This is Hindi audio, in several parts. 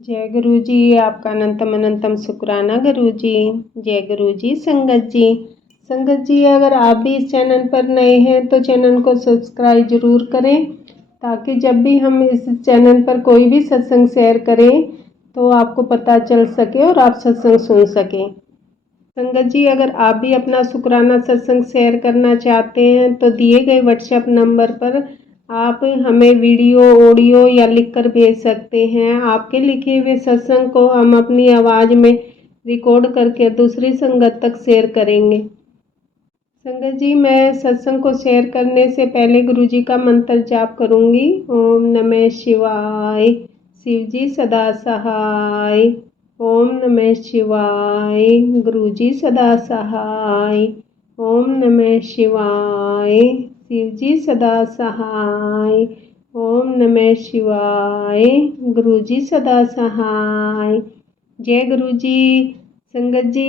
जय गुरु जी। आपका अनंतम अनंतम शुक्राना गुरु जी। जय गुरु जी। संगत जी, संगत जी, अगर आप भी इस चैनल पर नए हैं तो चैनल को सब्सक्राइब जरूर करें, ताकि जब भी हम इस चैनल पर कोई भी सत्संग शेयर करें तो आपको पता चल सके और आप सत्संग सुन सकें। संगत जी, अगर आप भी अपना शुक्राना सत्संग शेयर करना चाहते हैं तो दिए गए व्हाट्सएप नंबर पर आप हमें वीडियो, ऑडियो या लिखकर भेज सकते हैं। आपके लिखे हुए सत्संग को हम अपनी आवाज़ में रिकॉर्ड करके दूसरी संगत तक शेयर करेंगे। संगत जी, मैं सत्संग को शेयर करने से पहले गुरु जी का मंत्र जाप करूंगी। ओम नमः शिवाय, शिव जी सदा सहाय। ओम नमः शिवाय, गुरु जी सदा सहाय। ओम नमः शिवाय, शिव जी सदा सहाय। ओम नमः शिवाय, गुरु जी सदा सहाय। जय गुरु जी। संगत जी,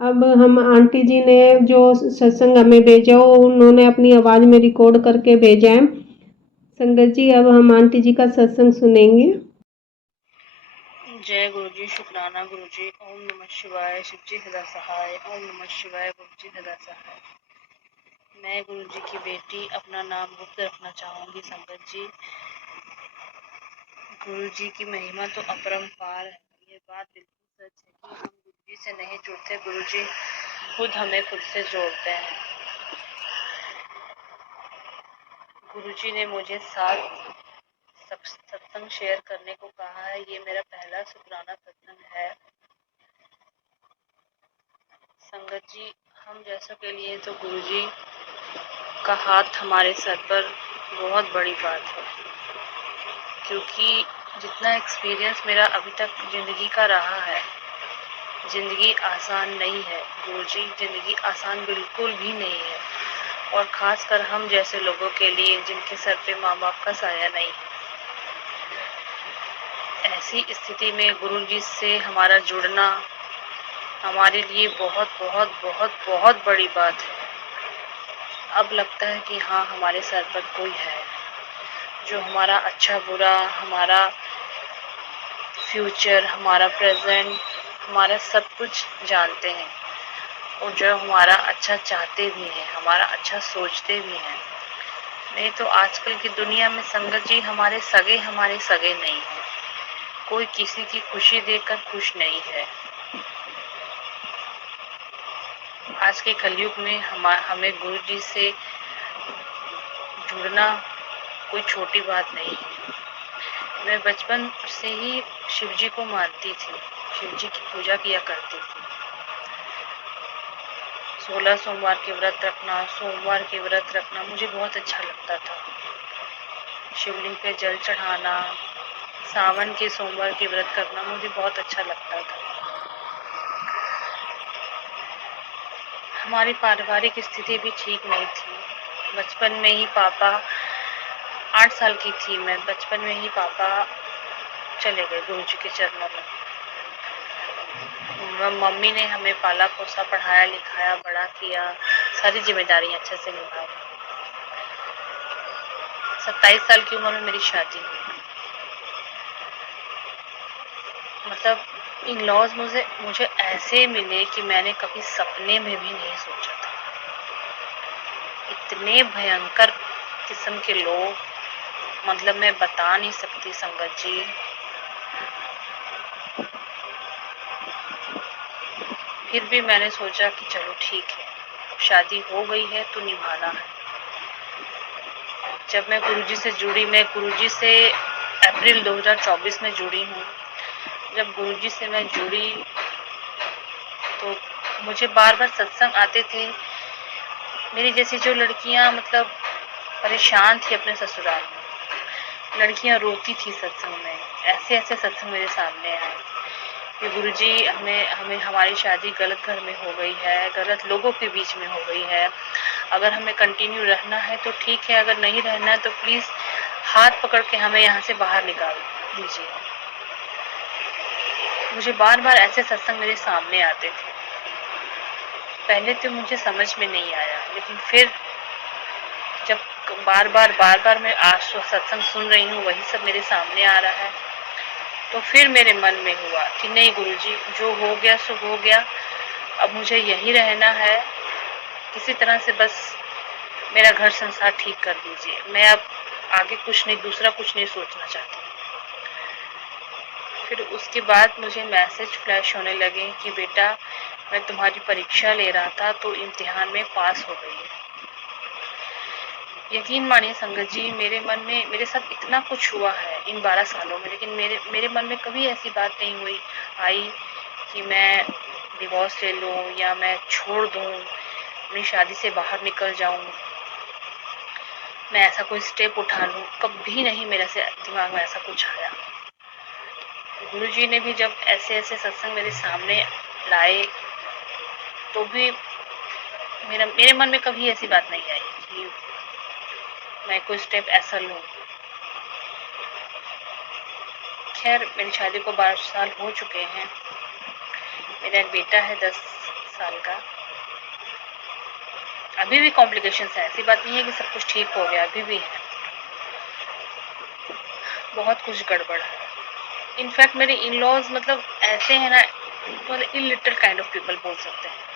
अब हम आंटी जी ने जो सत्संग हमें भेजा वो उन्होंने अपनी आवाज़ में रिकॉर्ड करके भेजा है। संगत जी, अब हम आंटी जी का सत्संग सुनेंगे। जय गुरु जी। शुक्राना गुरु जी। ओम नमः शिवाय, शिव जी सदा सहाय। ओम नमः शिवाय, गुरु जी सदा सहाय। मैं गुरु जी की बेटी अपना नाम गुप्त रखना चाहूंगी। संगत जी, गुरु जी की महिमा तो अपरंपार है। ये बात बिल्कुल सच है कि हम गुरु जी से नहीं जुड़ते, गुरु जी खुद हमें खुद से जोड़ते हैं। गुरु जी ने मुझे 7 सत्संग शेयर करने को कहा है। ये मेरा पहला शुक्राना सत्संग है। संगत जी, हम जैसों के लिए तो गुरु जी का हाथ हमारे सर पर बहुत बड़ी बात है, क्योंकि जितना एक्सपीरियंस मेरा अभी तक जिंदगी का रहा है, जिंदगी आसान नहीं है गुरुजी, जिंदगी आसान बिल्कुल भी नहीं है। और खासकर हम जैसे लोगों के लिए जिनके सर पे माँ बाप का साया नहीं है, ऐसी स्थिति में गुरुजी से हमारा जुड़ना हमारे लिए बहुत बहुत बहुत बहुत बड़ी बात है। अब लगता है कि हाँ, हमारे सर पर कोई है जो हमारा अच्छा बुरा, हमारा फ्यूचर, हमारा प्रेजेंट, हमारा सब कुछ जानते हैं और जो हमारा अच्छा चाहते भी हैं, हमारा अच्छा सोचते भी हैं। नहीं तो आजकल की दुनिया में संगत जी हमारे सगे नहीं है। कोई किसी की खुशी देखकर खुश नहीं है। आज के कलयुग में हमें गुरु जी से जुड़ना कोई छोटी बात नहीं है। मैं बचपन से ही शिव जी को मानती थी, शिव जी की पूजा किया करती थी। 16 सोमवार के व्रत रखना, सोमवार के व्रत रखना मुझे बहुत अच्छा लगता था। शिवलिंग पे जल चढ़ाना, सावन के सोमवार के व्रत करना मुझे बहुत अच्छा लगता था। हमारी पारिवारिक स्थिति भी ठीक नहीं थी। बचपन में ही पापा, 8 साल की थी मैं, बचपन में ही पापा चले गए गुरु जी के चरणों में। मम्मी ने हमें पाला पोसा, पढ़ाया लिखाया, बड़ा किया, सारी जिम्मेदारियां अच्छे से निभाई। 27 साल की उम्र में मेरी शादी हुई। मतलब इन लॉज मुझे ऐसे मिले कि मैंने कभी सपने में भी नहीं सोचा था। इतने भयंकर किस्म के लोग, मतलब मैं बता नहीं सकती संगत जी। फिर भी मैंने सोचा कि चलो ठीक है, शादी हो गई है तो निभाना है। जब मैं गुरुजी से जुड़ी, मैं गुरुजी से अप्रैल 2024 में जुड़ी हूँ। जब गुरुजी से मैं जुड़ी तो मुझे बार बार सत्संग आते थे। मेरी जैसी जो लड़कियां मतलब परेशान थी अपने ससुराल में, लड़कियां रोती थी सत्संग में। ऐसे ऐसे सत्संग मेरे सामने आए कि गुरुजी हमें हमारी शादी गलत घर में हो गई है, गलत लोगों के बीच में हो गई है। अगर हमें कंटिन्यू रहना है तो ठीक है, अगर नहीं रहना है तो प्लीज हाथ पकड़ के हमें यहाँ से बाहर निकाल दीजिए। मुझे बार बार ऐसे सत्संग मेरे सामने आते थे। पहले तो मुझे समझ में नहीं आया, लेकिन फिर जब बार बार मैं आज तो सत्संग सुन रही हूँ, वही सब मेरे सामने आ रहा है, तो फिर मेरे मन में हुआ कि नहीं गुरुजी, जो हो गया सो हो गया, अब मुझे यही रहना है, किसी तरह से बस मेरा घर संसार ठीक कर दीजिए, मैं अब आगे कुछ नहीं, दूसरा कुछ नहीं सोचना चाहती। फिर उसके बाद मुझे मैसेज फ्लैश होने लगे कि बेटा, मैं तुम्हारी परीक्षा ले रहा था तो इम्तिहान में पास हो गई है। यकीन मानिए संगत जी, मेरे मन में, मेरे साथ इतना कुछ हुआ है इन 12 सालों में, लेकिन मेरे मन में कभी ऐसी बात नहीं हुई आई कि मैं डिवोर्स ले लूं या मैं छोड़ दूं, अपनी शादी से बाहर निकल जाऊं, मैं ऐसा कोई स्टेप उठा लूं। कभी नहीं मेरे से दिमाग में ऐसा कुछ आया। गुरुजी ने भी जब ऐसे ऐसे सत्संग मेरे सामने लाए तो भी मेरे मन में कभी ऐसी बात नहीं आई कि मैं कोई स्टेप ऐसा लूं। खैर, मेरी शादी को 12 साल हो चुके हैं। मेरा एक बेटा है 10 साल का। अभी भी कॉम्प्लिकेशंस है, ऐसी बात नहीं है कि सब कुछ ठीक हो गया, अभी भी है, बहुत कुछ गड़बड़ है। इनफैक्ट मेरे इन लॉज मतलब ऐसे है ना, मतलब इलिटरल काइंड ऑफ पीपल बोल सकते हैं।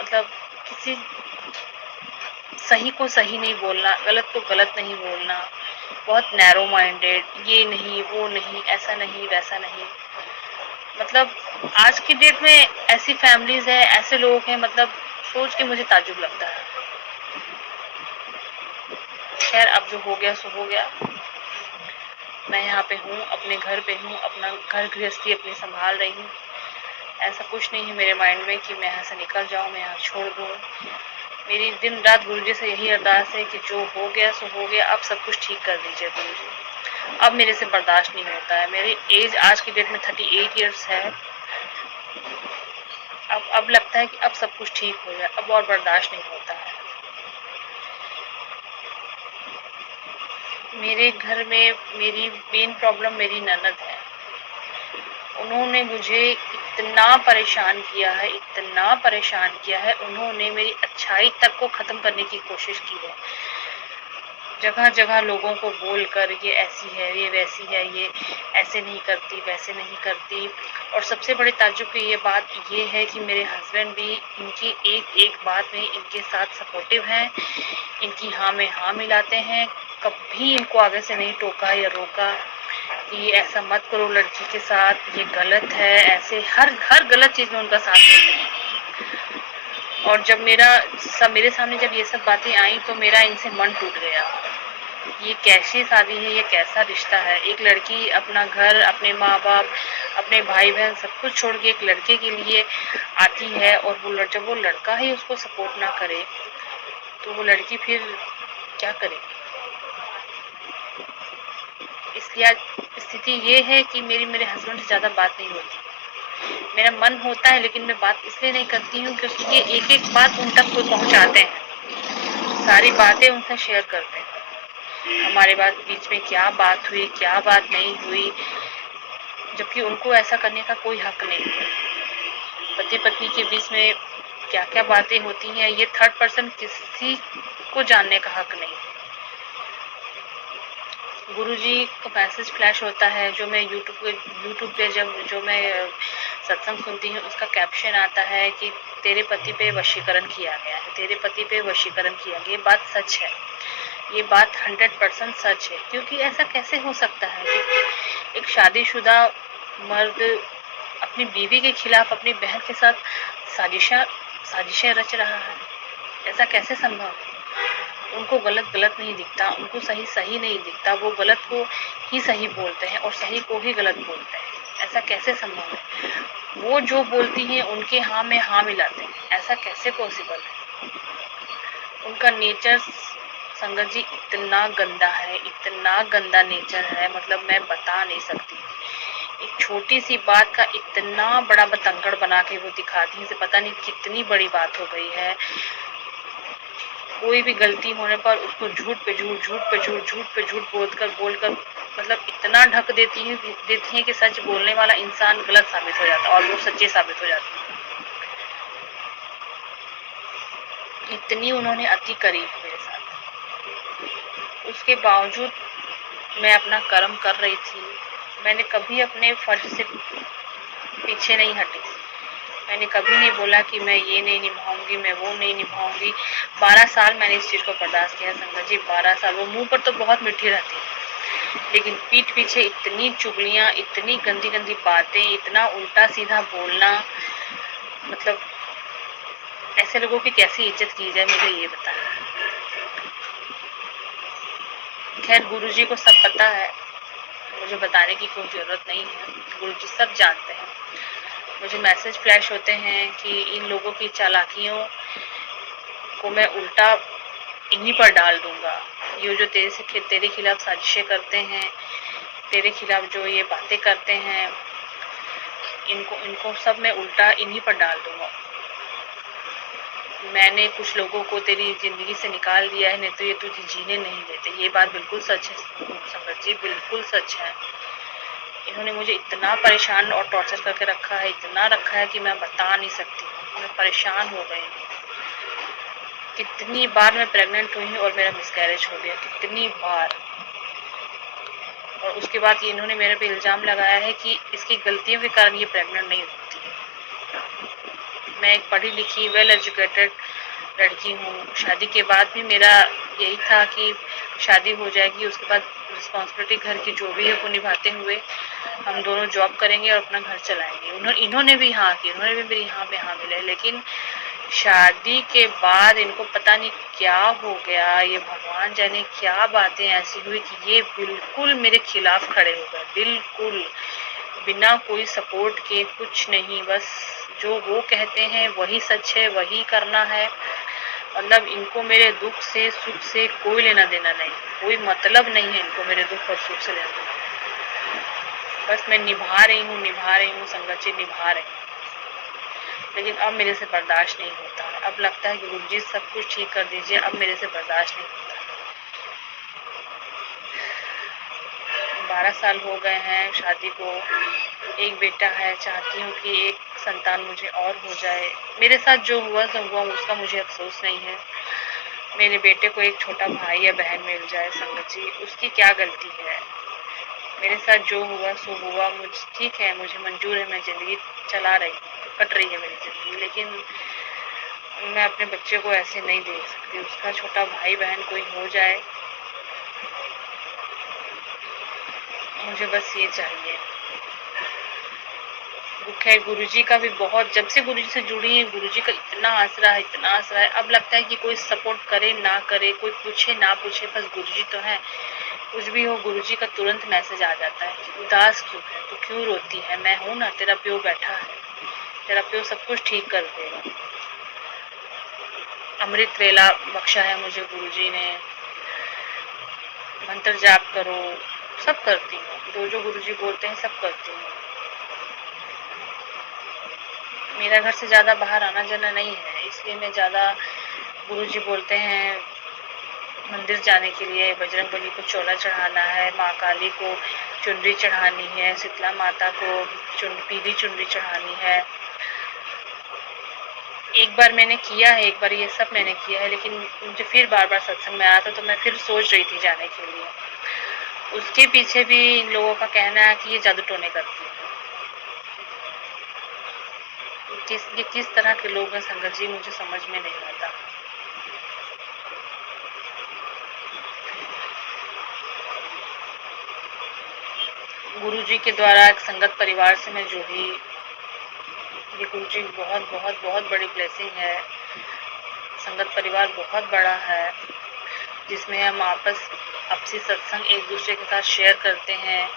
मतलब किसी सही को सही नहीं बोलना, गलत को गलत नहीं बोलना, बहुत नैरो माइंडेड, ये नहीं वो नहीं, ऐसा नहीं वैसा नहीं। मतलब आज की डेट में ऐसी फैमिलीज है, ऐसे लोग हैं, मतलब सोच के मुझे ताज्जुब लगता है। खैर, अब जो हो गया सो हो गया। मैं यहाँ पे हूँ, अपने घर पे हूँ, अपना घर गृहस्थी अपनी संभाल रही हूँ। ऐसा कुछ नहीं है मेरे माइंड में कि मैं यहाँ से निकल जाऊँ, मैं यहाँ छोड़ दूँ। मेरी दिन रात गुरुजी से यही अरदास है कि जो हो गया सो हो गया, अब सब कुछ ठीक कर दीजिए गुरुजी। अब मेरे से बर्दाश्त नहीं होता है। मेरी एज आज की डेट में 38 ईयर्स है। अब लगता है कि अब सब कुछ ठीक हो जाए, अब और बर्दाश्त नहीं होता है। मेरे घर में मेरी मेन प्रॉब्लम मेरी ननद है। उन्होंने मुझे इतना परेशान किया है, इतना परेशान किया है। उन्होंने मेरी अच्छाई तक को खत्म करने की कोशिश की है। जगह जगह लोगों को बोलकर ये ऐसी है, ये वैसी है, ये ऐसे नहीं करती, वैसे नहीं करती। और सबसे बड़ी ताज्जुब की ये बात ये है कि मेरे हस्बैंड भी इनकी एक एक बात में इनके साथ सपोर्टिव हैं, इनकी हाँ में हाँ मिलाते हैं। कभी इनको आगे से नहीं टोका या रोका कि ऐसा मत करो लड़की के साथ, ये गलत है, ऐसे हर गलत चीज में उनका साथ देते हैं। और जब मेरे सामने जब ये सब बातें आई तो मेरा इनसे मन टूट गया। ये कैसी शादी है, ये कैसा रिश्ता है। एक लड़की अपना घर, अपने माँ बाप, अपने भाई बहन सब कुछ छोड़ के एक लड़के के लिए आती है, और जब वो लड़का ही उसको सपोर्ट ना करे तो वो लड़की फिर क्या करेगी। इसलिए आज स्थिति ये है कि मेरे हस्बैंड से ज्यादा बात नहीं होती। मेरा मन होता है लेकिन मैं बात इसलिए नहीं करती हूँ क्योंकि ये एक एक बात उन तक कोई पहुंचाते हैं, सारी बातें उनसे शेयर करते हैं, हमारे बीच में क्या बात हुई, क्या बात नहीं हुई, जबकि उनको ऐसा करने का कोई हक नहीं है। पति पत्नी के बीच में क्या क्या बातें होती हैं, ये थर्ड पर्सन किसी को जानने का हक नहीं है। गुरुजी का मैसेज फ्लैश होता है, जो मैं यूट्यूब पे जो मैं सत्संग सुनती हूँ, उसका कैप्शन आता है कि तेरे पति पे वशीकरण किया गया है, तेरे पति पे वशीकरण किया गया। ये बात सच है, ये बात 100% सच है। क्योंकि ऐसा कैसे हो सकता है कि एक शादीशुदा मर्द अपनी बीवी के खिलाफ अपनी बहन के साथ साजिशें रच रहा है। ऐसा कैसे संभव है। उनको गलत गलत नहीं दिखता, उनको सही सही नहीं दिखता, वो गलत को ही सही बोलते हैं और सही को ही गलत बोलते हैं। ऐसा कैसे संभव है। वो जो बोलती हैं उनके हाँ में हाँ मिलाते हैं। ऐसा कैसे पॉसिबल है। उनका नेचर संगत जी इतना गंदा है, इतना गंदा नेचर है, मतलब मैं बता नहीं सकती। एक छोटी सी बात का इतना बड़ा बतंगड़ बना के वो दिखाती है, पता नहीं कितनी बड़ी बात हो गई है। कोई भी गलती होने पर उसको झूठ पे झूठ बोलकर मतलब इतना ढक देती है कि सच बोलने वाला इंसान गलत साबित हो जाता है और वो सच्चे साबित हो जाते हैं। इतनी उन्होंने अति करी मेरे साथ। उसके बावजूद मैं अपना कर्म कर रही थी, मैंने कभी अपने फर्ज से पीछे नहीं हटी। मैंने कभी नहीं बोला कि मैं ये नहीं निभाऊंगी, मैं वो नहीं निभाऊंगी। 12 साल मैंने इस चीज को बर्दाश्त किया संगत जी, 12 साल। वो मुंह पर तो बहुत मीठी रहती है, लेकिन पीठ पीछे इतनी चुगलियां, इतनी गंदी गंदी बातें, इतना उल्टा सीधा बोलना, मतलब ऐसे लोगों की कैसी इज्जत की जाए, मुझे ये बताएं। खैर गुरुजी को सब पता है, मुझे बताने की कोई जरूरत नहीं है, गुरुजी सब जानते हैं। मुझे मैसेज फ्लैश होते हैं कि इन लोगों की चालाकियों को मैं उल्टा इन्हीं पर डाल दूंगा। ये जो तेरे खिलाफ साजिशें करते हैं, तेरे खिलाफ जो ये बातें करते हैं, इनको इनको सब मैं उल्टा इन्हीं पर डाल दूंगा। मैंने कुछ लोगों को तेरी जिंदगी से निकाल दिया है, नहीं तो ये तुझे जीने नहीं देते। ये बात बिल्कुल सच है संगत जी, बिल्कुल सच है। इन्होंने मुझे इतना परेशान और टॉर्चर करके रखा है, इतना रखा है कि मैं बता नहीं सकती। मैं परेशान हो गई हूँ। कितनी बार मैं प्रेग्नेंट हुई हूँ और मेरा मिसकैरेज हो गया, कितनी बार। और उसके बाद इन्होंने मेरे पे इल्जाम लगाया है कि इसकी गलतियों के कारण ये प्रेग्नेंट नहीं होती। मैं एक पढ़ी लिखी वेल एजुकेटेड लड़की हूँ। शादी के बाद भी मेरा यही था कि शादी हो जाएगी, उसके बाद रिस्पॉन्सिबिलिटी घर की जो भी है वो निभाते हुए हम दोनों जॉब करेंगे और अपना घर चलाएंगे। इन्होंने भी हाँ की, इन्होंने भी मेरी हाँ पे हाँ मिलाई। लेकिन शादी के बाद इनको पता नहीं क्या हो गया, ये भगवान जाने क्या बातें ऐसी हुई कि ये बिल्कुल मेरे खिलाफ खड़े हो गए, बिल्कुल बिना कोई सपोर्ट के, कुछ नहीं, बस जो वो कहते हैं वही सच है, वही करना है। मतलब इनको मेरे दुख से सुख से कोई लेना देना नहीं, कोई मतलब नहीं है इनको मेरे दुख और सुख से लेना देना। बस मैं निभा रही हूँ संगत जी, निभा रही हूँ। लेकिन अब मेरे से बर्दाश्त नहीं होता है। अब लगता है कि गुरुजी सब कुछ ठीक कर दीजिए, अब मेरे से बर्दाश्त नहीं होता। 12 साल हो गए हैं शादी को, एक बेटा है। चाहती हूँ कि एक संतान मुझे और हो जाए। मेरे साथ जो हुआ सो हुआ, उसका मुझे अफसोस नहीं है। मेरे बेटे को एक छोटा भाई या बहन मिल जाए संगत जी, उसकी क्या गलती है। मेरे साथ जो हुआ सो हुआ, मुझे ठीक है, मुझे मंजूर है, मैं जिंदगी चला रही हूँ, कट रही है मेरी जिंदगी। लेकिन मैं अपने बच्चे को ऐसे नहीं देख सकती। उसका छोटा भाई बहन कोई हो जाए, मुझे बस ये चाहिए। खैर गुरुजी का भी बहुत, जब से गुरुजी से जुड़ी है, गुरुजी का इतना आसरा है, इतना आसरा है। अब लगता है कि कोई सपोर्ट करे ना करे, कोई पूछे ना पूछे, बस गुरुजी तो है। कुछ भी हो गुरुजी का तुरंत मैसेज आ जाता है कि उदास क्यों है, तू क्यों रोती है, मैं हूं ना, तेरा प्यो बैठा है, तेरा प्यो सब कुछ ठीक कर देगा। अमृत वेला बख्शा है मुझे गुरुजी ने। मंत्र जाप करो, सब करती हूँ, जो गुरुजी बोलते हैं सब करती हूँ। मेरा घर से ज्यादा बाहर आना जाना नहीं है, इसलिए मैं ज्यादा, गुरुजी बोलते हैं मंदिर जाने के लिए बजरंगबली को चोला चढ़ाना है, माँ काली को चुनरी चढ़ानी है, शीतला माता को पीली चुनरी चढ़ानी है। एक बार मैंने किया है, एक बार ये सब मैंने किया है, लेकिन मुझे फिर बार बार सत्संग में आया था, तो मैं फिर सोच रही थी जाने के लिए। उसके पीछे भी इन लोगों का कहना है कि ये जादू टोने करती है। ये किस तरह के लोग हैं संगत जी, मुझे समझ में नहीं आता। गुरुजी के द्वारा एक संगत परिवार से मैं जुड़ी। ये गुरुजी बहुत बहुत बहुत बड़ी ब्लेसिंग है। संगत परिवार बहुत बड़ा है, जिसमें हम आपसी सत्संग एक दूसरे के साथ शेयर करते हैं।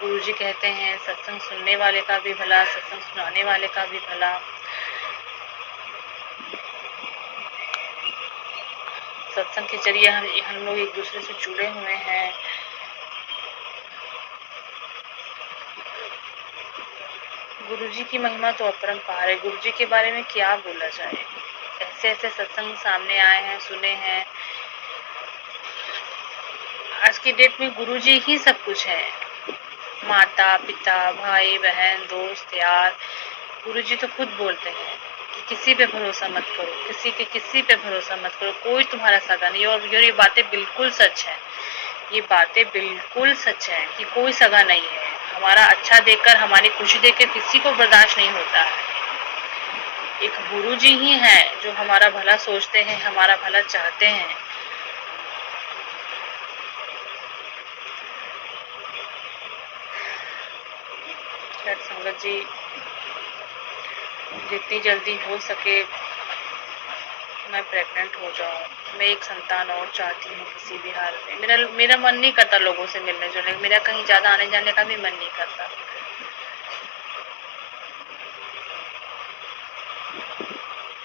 गुरुजी कहते हैं सत्संग सुनने वाले का भी भला, सत्संग सुनाने वाले का भी भला। सत्संग के जरिए हम लोग एक दूसरे से जुड़े हुए हैं। गुरुजी की महिमा तो अपरंपार है। गुरुजी के बारे में क्या बोला जाए, ऐसे ऐसे सत्संग सामने आए हैं, सुने हैं। आज की डेट में गुरुजी ही सब कुछ है। माता पिता भाई बहन दोस्त यार, गुरुजी तो खुद बोलते हैं कि किसी पे भरोसा मत करो, किसी पे भरोसा मत करो, कोई तुम्हारा सगा नहीं। और ये बातें बिल्कुल सच है, ये बातें बिल्कुल सच है कि कोई सगा नहीं है। हमारा अच्छा देखकर, हमारी खुशी देखकर किसी को बर्दाश्त नहीं होता है। एक गुरु जी ही हैं जो हमारा भला सोचते हैं, हमारा भला चाहते हैं। खैर संगत जी, जितनी जल्दी हो सके मैं प्रेग्नेंट हो जाऊं। मैं एक संतान और चाहती हूँ किसी भी हाल में। मेरा मन नहीं करता लोगों से मिलने जुलने, मेरा कहीं ज्यादा आने जाने का भी मन नहीं करता,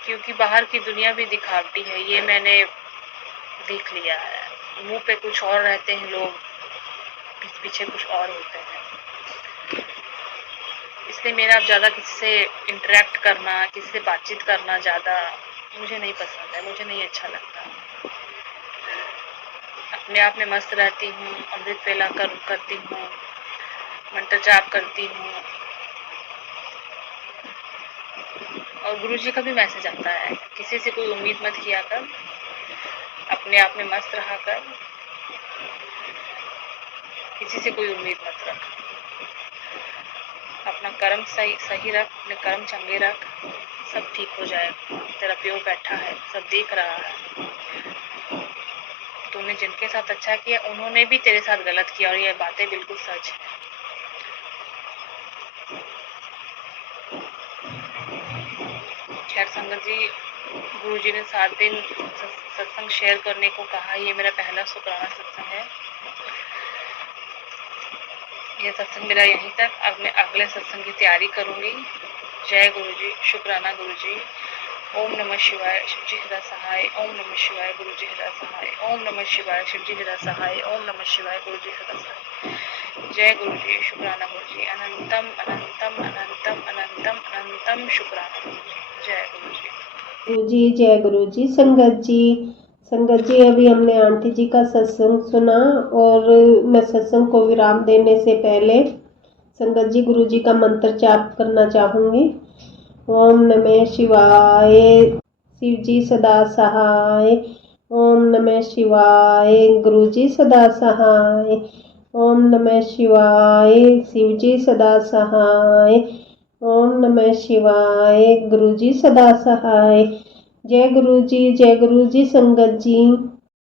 क्योंकि बाहर की दुनिया भी दिखावटी है, ये मैंने देख लिया है। मुंह पे कुछ और रहते हैं लोग, पीछे कुछ और होते हैं। इसलिए मेरा अब ज्यादा किसी से इंटरेक्ट करना, किसी से बातचीत करना ज्यादा मुझे नहीं पसंद है, मुझे नहीं अच्छा लगता। अपने आप में मस्त रहती हूँ, अमृत वेला करती हूँ, मंत्र जाप करती हूँ। और गुरु जी का भी मैसेज आता है, किसी से कोई उम्मीद मत किया कर, अपने आप में मस्त रहा कर, किसी से कोई उम्मीद मत रख, अपना कर्म सही रख, अपने कर्म चंगे रख, सब ठीक हो जाएगा। तेरा प्यो बैठा है, सब देख रहा है। तूने जिनके साथ अच्छा किया उन्होंने भी तेरे साथ गलत किया, और ये बातें बिल्कुल सच है। खैर संगत जी, गुरु जी ने 7 दिन सत्संग शेयर करने को कहा। ये मेरा पहला शुक्राना सत्संग है। ये सत्संग मेरा यहीं तक, अब मैं अगले सत्संग की तैयारी करूंगी। जय गुरु जी, शुक्राना गुरु जी। ओम नमः शिवाय, शिवजी हृदय सहाय। ओम नमः शिवाय, गुरु जी हृदय सहाय। ओम नमः शिवाय, शिवजी हृदय सहाय। ओम नमः शिवाय, गुरु जी हृदय सहाय। जय गुरु जी, शुक्राना गुरु जी। अनंतम अनंतम अनंतम अनंतम अनंतम शुक्राना गुरु जी। जय गुरु जी। गुरु जी, जय गुरु जी। संगत जी, अभी हमने आंटी जी का सत्संग सुना, और मैं सत्संग को विराम देने से पहले संगत जी गुरु जी का मंत्र जाप करना चाहूंगी। ओम नमः शिवाय, शिव जी सदा सहाय। ओम नमः शिवाय, गुरु जी सदा सहाय। ओम नमः शिवाय, शिव जी सदा सहाय। ओम नमः शिवाय, गुरु जी सदा सहाय। जय गुरु जी, जय गुरु जी। संगत जी,